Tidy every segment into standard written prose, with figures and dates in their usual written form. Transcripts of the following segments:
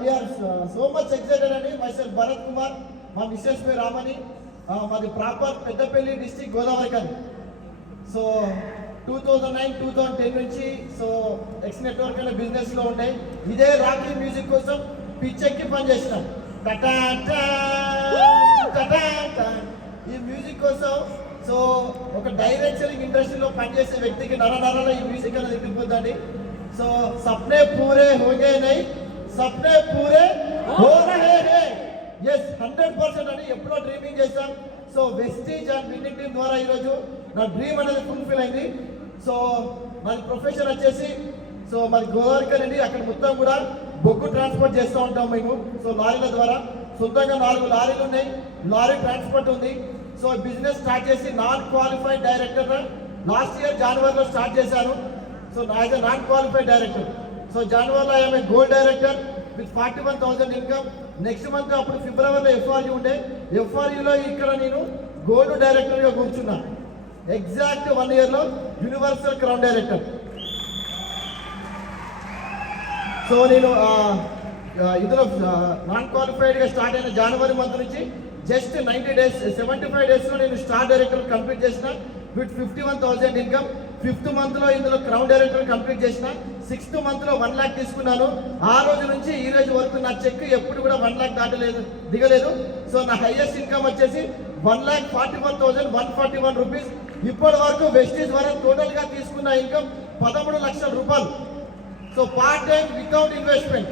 We are so much excited అండి. Myself Bharat Kumar, మా missus పేరు రామని, మాది proper Peddapalli district Godavarikhani. So 2009-2010 నుంచి సో ఎక్స్ నెట్వర్క్ అనే బిజినెస్లో ఉండే ఇదే రాకీ మ్యూజిక్ కోసం పిచ్చెక్కి పనిచేసినాం. ఈ మ్యూజిక్ కోసం సో ఒక డైరెక్షన్ ఇండస్ట్రీలో పనిచేసే వ్యక్తికి నరనరలో ఈ మ్యూజిక్ అనేది తిరిగిపోద్దండి. సో సప్నే పూరే హోగే నై, సప్నే పూరే హో రహే హే. ఎస్ 100% అని ఎప్పుడో డ్రీమింగ్ చేశాం. So Vestige and winning team ద్వారా ఈరోజు నా డ్రీమ్ అనేది ఫుల్ఫిల్ అయింది. సో మాది ప్రొఫెషన్ వచ్చేసి సో మాది గోదావరికర్ అండి. అక్కడ మొత్తం కూడా బొగ్గు ట్రాన్స్పోర్ట్ చేస్తూ ఉంటాం మేము. సో లారీల ద్వారా సొంతంగా 4 లారీలు ఉన్నాయి, లారీ ట్రాన్స్పోర్ట్ ఉంది. సో బిజినెస్ స్టార్ట్ చేసి non qualified director last year జనవరిలో స్టార్ట్ చేశాను. So as a non qualified director. So జనవరిలో I'm a gold director with 41,000 income. Next month అప్పుడు ఫిబ్రవరిలో ఎఫ్ఆర్యూ ఉండే, ఎఫ్ఆర్యూలో ఇక్కడ నేను గోల్డ్ డైరెక్టర్గా కూర్చున్నా. ఎగ్జాక్ట్ 1 ఇయర్లో యూనివర్సల్ క్రౌన్ డైరెక్టర్. సో నేను ఇందులో నాన్ క్వాలిఫైడ్గా స్టార్ట్ అయిన జనవరి మంత్ నుంచి జస్ట్ 90 డేస్ 75 డేస్లో నేను స్టార్ డైరెక్టర్ కంప్లీట్ చేసిన విత్ 51,000 ఇన్కమ్. 5th మంత్లో ఇందులో క్రౌన్ డైరెక్టర్ కంప్లీట్ చేసిన. 6th మంత్లో 1 lakh తీసుకున్నాను. ఆ రోజు నుంచి ఈ రోజు వరకు నా చెక్ ఎప్పుడు కూడా 1 lakh దిగలేదు. సో నా హైయెస్ట్ ఇన్కమ్ వచ్చేసి 1,41,141 రూపీస్. ఇప్పటి వరకు వెస్టీజ్ వరకు టోటల్గా తీసుకున్న ఇన్కమ్ 13 లక్షల రూపాయలు. So part time without investment.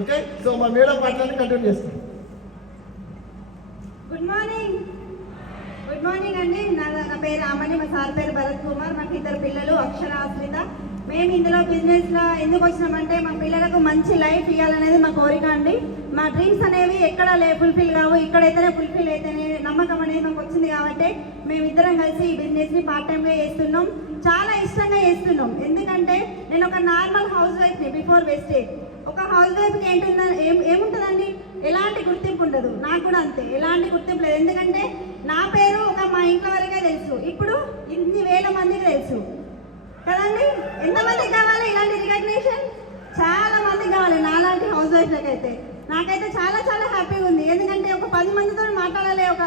Okay, so మా మేడం పాటలని కంటిన్యూ చేస్తాం. గుడ్ మార్నింగ్ అండి. నా పేరు రామని, మా సార్ పేరు భరత్ కుమార్. మాకు 2 పిల్లలు, అక్షర, ఆశ్రిత. మేము ఇందులో బిజినెస్లో ఎందుకు వచ్చినామంటే మా పిల్లలకు మంచి లైఫ్ ఇవ్వాలనేది మా కోరిక అండి. మా డ్రీమ్స్ అనేవి ఎక్కడ ఫుల్ఫిల్ కావు, ఇక్కడైతేనే ఫుల్ఫిల్ అయితేనే నమ్మకం అనేది మాకు వచ్చింది. కాబట్టి మేమిద్దరం కలిసి ఈ బిజినెస్ని పార్ట్ టైంగా చేస్తున్నాం. చాలా ఇష్టంగా చేస్తున్నాం. ఎందుకంటే నేను ఒక నార్మల్ హౌస్ వైఫ్ని బిఫోర్ వెస్టేజ్. ఒక హౌస్ వైఫ్కి ఏముంటుందండి, ఎలాంటి గుర్తింపు ఉండదు. నాకు కూడా అంతే, ఎలాంటి గుర్తింపు లేదు. ఎందుకంటే నా పేరు మా ఇంట్లో వరకే తెలుసు, ఇప్పుడు ఇన్ని వేల మందికి తెలుసు కదండి. ఎంతమందికి కావాలి ఇలాంటి రికగ్నిషన్? చాలా మందికి కావాలి నాలాంటి హౌస్ వైఫ్లకి. అయితే నాకైతే చాలా చాలా హ్యాపీగా ఉంది. ఎందుకంటే ఒక 10 మందితో మాట్లాడాలి, ఒక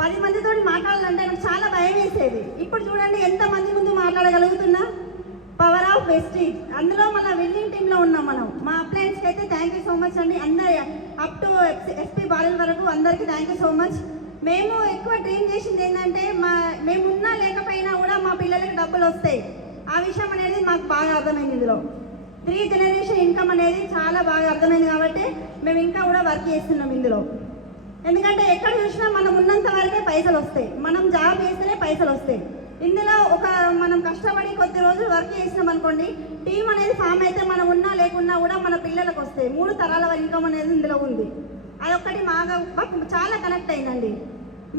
10 మందితో మాట్లాడాలంటే నాకు చాలా భయం వేసేది. ఇప్పుడు చూడండి ఎంతమంది ముందు మాట్లాడగలుగుతున్నా. Power of Vestige. అందులో మన విన్నింగ్ టీంలో ఉన్నాం మనం. మా అప్లయన్స్కి అయితే థ్యాంక్ యూ సో మచ్ అండి. అందరి అప్ టు ఎస్పీ బాలల వరకు అందరికీ థ్యాంక్ యూ సో మచ్. మేము ఎక్కువ డ్రీమ్ చేసింది ఏంటంటే మేమున్నా లేకపోయినా కూడా మా పిల్లలకి డబ్బులు వస్తాయి. ఆ విషయం అనేది మాకు బాగా అర్థమైంది. ఇందులో 3 జనరేషన్ ఇన్కమ్ అనేది చాలా బాగా అర్థమైంది. కాబట్టి మేము ఇంకా కూడా వర్క్ చేస్తున్నాం ఇందులో. ఎందుకంటే ఎక్కడ చూసినా మనం ఉన్నంత వరకే పైసలు వస్తాయి, మనం జాబ్ చేస్తేనే పైసలు వస్తాయి. ఇందులో మనం కష్టపడి కొద్ది రోజులు వర్క్ చేసినాం అనుకోండి, టీం అనేది ఫామ్ అయితే మనం ఉన్నా లేకున్నా కూడా మన పిల్లలకు వస్తాయి. 3 తరాల ఇన్కమ్ అనేది ఇందులో ఉంది. అదొక్కటి మాకు చాలా కనెక్ట్ అయిందండి.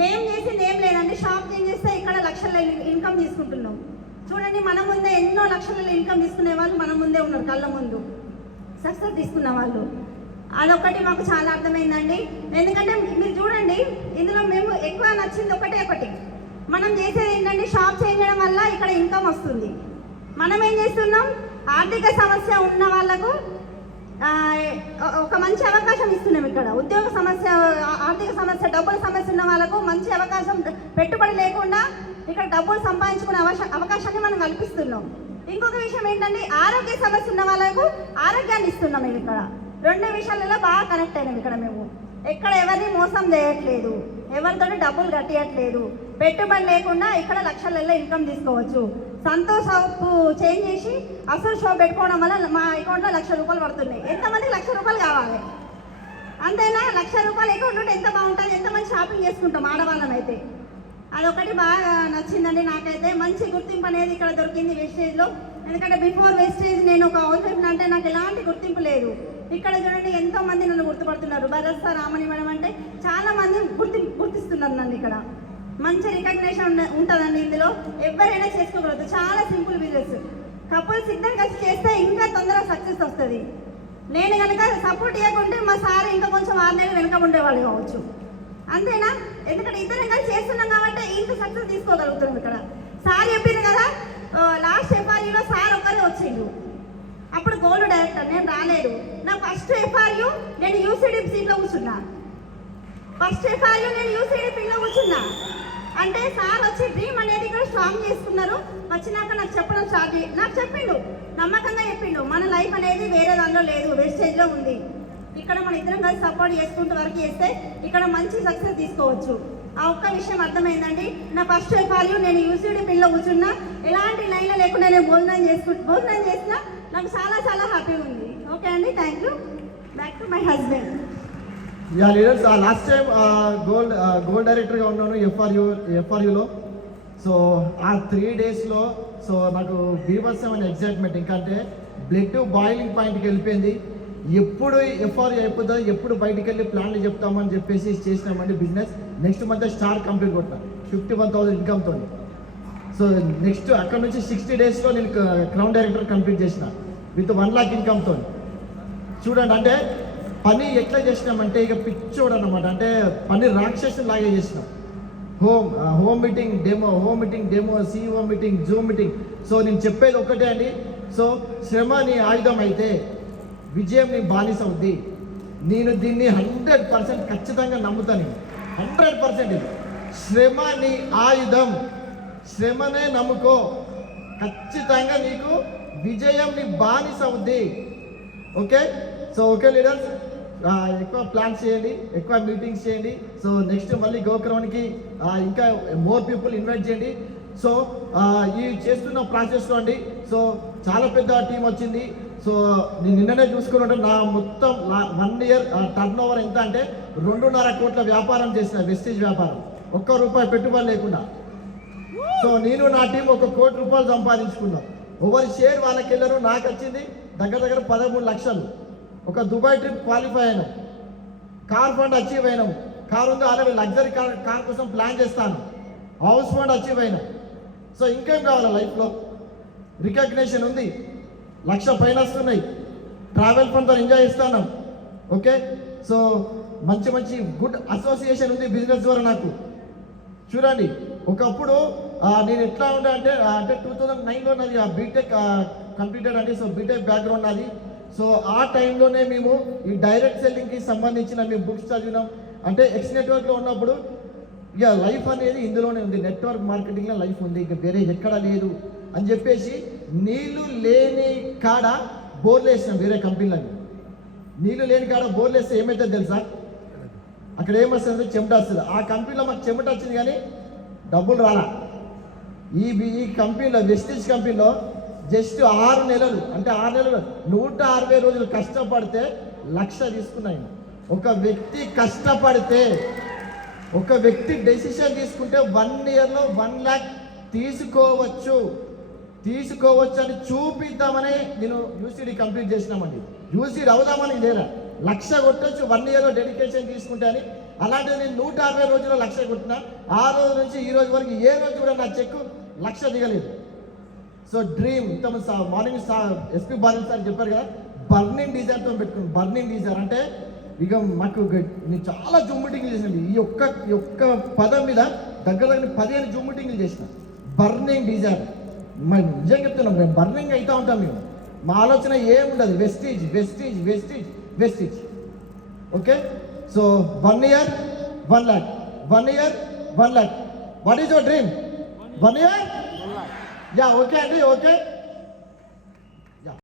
మేము చేసింది ఏం లేదండి, షాప్ చేంజ్ చేస్తే ఇక్కడ లక్షల ఇన్కమ్ తీసుకుంటున్నాం. చూడండి మన ముందే ఎన్నో లక్షల ఇన్కమ్ తీసుకునే వాళ్ళు మన ముందే ఉన్నారు, కళ్ళ ముందు సక్సెస్ తీసుకున్న వాళ్ళు. అదొక్కటి మాకు చాలా అర్థమైందండి. ఎందుకంటే మీరు చూడండి ఇందులో మేము ఎక్కువ నచ్చింది ఒకటి, మనం చేసేది ఏంటంటే షాప్ చేంజ్ చేయడం వల్ల ఇక్కడ ఇన్కమ్ వస్తుంది. మనం ఏం చేస్తున్నాం, ఆర్థిక సమస్య ఉన్న వాళ్ళకు ఒక మంచి అవకాశం ఇస్తున్నాం. ఇక్కడ ఉద్యోగ సమస్య, ఆర్థిక సమస్య, డబ్బుల సమస్య ఉన్న వాళ్ళకు మంచి అవకాశం, పెట్టుబడి లేకుండా ఇక్కడ డబ్బులు సంపాదించుకునే అవకాశాన్ని మనం కల్పిస్తున్నాం. ఇంకొక విషయం ఏంటంటే ఆరోగ్య సమస్య ఉన్న వాళ్ళకు ఆరోగ్యాన్ని ఇస్తున్నాం. మేము ఇక్కడ 2 విషయాలలో బాగా కనెక్ట్ అయినాం. ఇక్కడ మేము ఎక్కడ ఎవరిని మోసం చేయట్లేదు, ఎవరితో డబ్బులు కట్టియట్లేదు, పెట్టుబడి లేకుండా ఇక్కడ లక్షలలో ఇన్కమ్ తీసుకోవచ్చు. సంతోష్ షాపు చేంజ్ చేసి అసలు షాప్ పెట్టుకోవడం వల్ల మా అకౌంట్లో 1,00,000 రూపాయలు పడుతున్నాయి. ఎంతమందికి 1,00,000 రూపాయలు కావాలి? అంతేనా? 1,00,000 రూపాయలు అకౌంట్ ఉంటే ఎంత బాగుంటుంది, ఎంతమంది షాపింగ్ చేసుకుంటాం ఆడవాళ్ళం అయితే. అదొకటి బాగా నచ్చిందండి నాకైతే. మంచి గుర్తింపు అనేది ఇక్కడ దొరికింది వెస్టేజ్లో. ఎందుకంటే బిఫోర్ వెస్టేజ్ నేను ఒక హౌస్ వైఫ్ అంటే నాకు ఎలాంటి గుర్తింపు లేదు. ఇక్కడ చూడండి ఎంతో మంది నన్ను గుర్తుపడుతున్నారు. భరత్ సార్, రామని మేడం అంటే చాలా మంది గుర్తిస్తున్నారు నన్ను. ఇక్కడ మంచి రికగ్నేషన్ ఉంటుందండి. ఇందులో ఎవరైనా చేసుకోగలదు. చాలా సింపుల్ బిజినెస్. కపుల్స్ ఇద్దరు కలిసి చేస్తే ఇంకా తొందరగా సక్సెస్ వస్తుంది. నేను కనుక సపోర్ట్ ఇవ్వకుంటే మా సార్ ఇంకా కొంచెం 6 నెలలు వెనక ఉండేవాళ్ళు కావచ్చు. అంతేనా? ఎందుకంటే ఇద్దరం కలిసి చేస్తున్నాం కాబట్టి ఇంత సక్సెస్ తీసుకోగలుగుతున్నాం. ఇక్కడ సార్ చెప్పింది కదా, లాస్ట్ ఎఫ్ఆర్ఈలో సార్ ఒక్కరే వచ్చిండు. అప్పుడు గోల్డ్ డైరెక్టర్, నేను రాలేదు. నా ఫస్ట్ ఎఫ్ఆర్యూ నేను యూసీడీ సీట్లో కూర్చున్నా. ఫస్ట్ ఎఫ్ఐఆర్ నేను యూసీడీపీలో కూర్చున్నా. అంటే సార్ వచ్చి డ్రీమ్ అనేది కూడా స్ట్రాంగ్ చేసుకున్నారు. వచ్చినాక నాకు చెప్పడం నాకు చెప్పిండు, నమ్మకంగా చెప్పిండు, మన లైఫ్ అనేది వేరే దానిలో లేదు, వెస్టేజ్లో ఉంది. ఇక్కడ మన ఇద్దరం కలిసి సపోర్ట్ చేసుకుంటూ వర్క్ చేస్తే ఇక్కడ మంచి సక్సెస్ తీసుకోవచ్చు. ఆ ఒక్క విషయం అర్థమైందండి. నా ఫస్ట్ ఎఫ్ఐఆర్ నేను యూసీడీపీలో కూర్చున్నా, ఎలాంటి లైన్లో లేకుండా నేను భోజనం చేసినా నాకు చాలా చాలా హ్యాపీగా ఉంది. ఓకే అండి, thank you. Back to my husband. Yeah leaders, last time gold డైరెక్టర్గా ఉన్నాను ఎఫ్ఆర్యూలో. సో ఆ 3 డేస్లో సో నాకు బీభత్సమైన ఎగ్జైట్మెంట్, ఇంకా అంటే బ్లడ్ బాయిలింగ్ పాయింట్కి వెళ్ళిపోయింది. ఎప్పుడు ఎఫ్ఆర్యూ అయిపోతుందో, ఎప్పుడు బయటికి వెళ్ళి ప్లాన్లు చెప్తామని చెప్పేసి చేసినామండి business. Next month star complete కొట్టినా 51,000 ఇన్కమ్తో. సో నెక్స్ట్ అక్కడ నుంచి 60 డేస్లో నేను క్రౌన్ డైరెక్టర్ కంప్లీట్ చేసిన విత్ 1 lakh ఇన్కమ్తో. చూడండి, అంటే పని ఎట్లా చేసినామంటే ఇక పిచ్చోడు అనమాట, అంటే పని రాక్షసుని లాగే చేసినాం. Home meeting demo CEO meeting, Zoom meeting. So నేను చెప్పేది ఒక్కటే అండి, సో శ్రమ నీ ఆయుధం అయితే విజయం నీ బానిస అవుద్ది. నేను దీన్ని 100% ఖచ్చితంగా నమ్ముతాను. 100% ఇది శ్రమ నీ ఆయుధం, శ్రమనే నమ్ముకో, ఖచ్చితంగా నీకు విజయం నీ బానిస అవుద్ది. ఓకే, సో ఓకే లీడర్స్, ఎక్కువ ప్లాన్స్ చేయండి, ఎక్కువ మీటింగ్స్ చేయండి. సో నెక్స్ట్ మళ్ళీ గోక్రౌన్కి ఇంకా మోర్ పీపుల్ ఇన్వైట్ చేయండి. సో ఈ చేస్తున్న ప్రాసెస్లో అండి, సో చాలా పెద్ద టీం వచ్చింది. సో నేను నిన్ననే చూసుకున్నట్టు నా మొత్తం 1 year టర్న్ ఓవర్ ఎంత అంటే 2.5 కోట్ల వ్యాపారం చేసిన, వెస్టేజ్ వ్యాపారం, ₹1 పెట్టుబడి లేకుండా. సో నేను నా టీం ₹1 కోటి సంపాదించుకున్నాం. ఎవరి షేర్ వాళ్ళకి వెళ్ళారు, నాకు వచ్చింది దగ్గర 13 లక్షలు. ఒక దుబాయ్ ట్రిప్ క్వాలిఫై అయినాం, కార్ ఫండ్ అచీవ్ అయినాం. కార్ ఉంది ఆల్రెడీ, లగ్జరీ కార్ కోసం ప్లాన్ చేస్తాను. హౌస్ ఫండ్ అచీవ్ అయినాం. సో ఇంకేం కావాలి లైఫ్లో? రికగ్నేషన్ ఉంది, 1 లక్ష పైన వస్తున్నాయి, ట్రావెల్ ఫండ్తో ఎంజాయ్ చేస్తాను. ఓకే, సో మంచి గుడ్ అసోసియేషన్ ఉంది బిజినెస్ ద్వారా నాకు. చూడండి, ఒకప్పుడు నేను ఎట్లా ఉండే అంటే 2009లో నాది బీటెక్ కంప్లీటెడ్ అండి. సో బీటెక్ బ్యాక్గ్రౌండ్ నాది. సో ఆ టైంలోనే మేము ఈ డైరెక్ట్ సెల్లింగ్కి సంబంధించిన మేము బుక్స్ చదివినాం. అంటే ఎక్స్ నెట్వర్క్లో ఉన్నప్పుడు ఇక లైఫ్ అనేది ఇందులోనే ఉంది, నెట్వర్క్ మార్కెటింగ్లో లైఫ్ ఉంది, ఇక వేరే ఎక్కడ లేదు అని చెప్పేసి నీళ్లు లేని కాడ బోర్లు వేసినాం. వేరే కంపెనీలని నీళ్లు లేని కాడ బోర్లు వేస్తే ఏమవుతుంది తెలుసా? అక్కడ ఏమొస్తుంది? చెమట వస్తుంది. ఆ కంపెనీలో మాకు చెమట వచ్చింది కానీ డబ్బులు రాలా. ఈ కంపెనీలో, వెస్టేజ్ కంపెనీలో జస్ట్ 6 నెలలు, అంటే 6 నెలలు 160 రోజులు కష్టపడితే 1 లక్ష తీసుకున్నాయి. ఒక వ్యక్తి కష్టపడితే, ఒక వ్యక్తి డెసిషన్ తీసుకుంటే 1 yearలో 1 lakh తీసుకోవచ్చు అని చూపిద్దామని నేను యూసీడీ కంప్లీట్ చేసినామండి. యూసీడీ అవుదామని లేదా, 1 లక్ష కొట్టచ్చు 1 yearలో డెడికేషన్ తీసుకుంటే అని. అలాంటిది నేను 160 రోజుల్లో 1 లక్ష కొట్టినా. ఆ రోజు నుంచి ఈ రోజు వరకు ఏ రోజు కూడా నా చెక్కు 1 లక్ష దిగలేదు. సో డ్రీమ్ మార్నింగ్ ఎస్పీ బాలిన్ సార్ చెప్పారు కదా, బర్నింగ్ డిజైర్తో పెట్టుకున్నాను. బర్నింగ్ డిజైర్ అంటే ఇక మాకు నేను చాలా జూమ్ మీటింగ్లు చేసాను. ఈ ఒక్క పదం మీద దగ్గర 15 జూమ్ మీటింగ్లు చేసిన. బర్నింగ్ డిజైర్, మరి నిజంగా చెప్తున్నాం, మేము బర్నింగ్ అవుతూ ఉంటాం. మేము మా ఆలోచన ఏముండదు, Vestige. Okay, so 1 year 1 lakh, 1 year 1 lakh. What is your dream? 1 year? Yeah, okay అండి, ఓకే.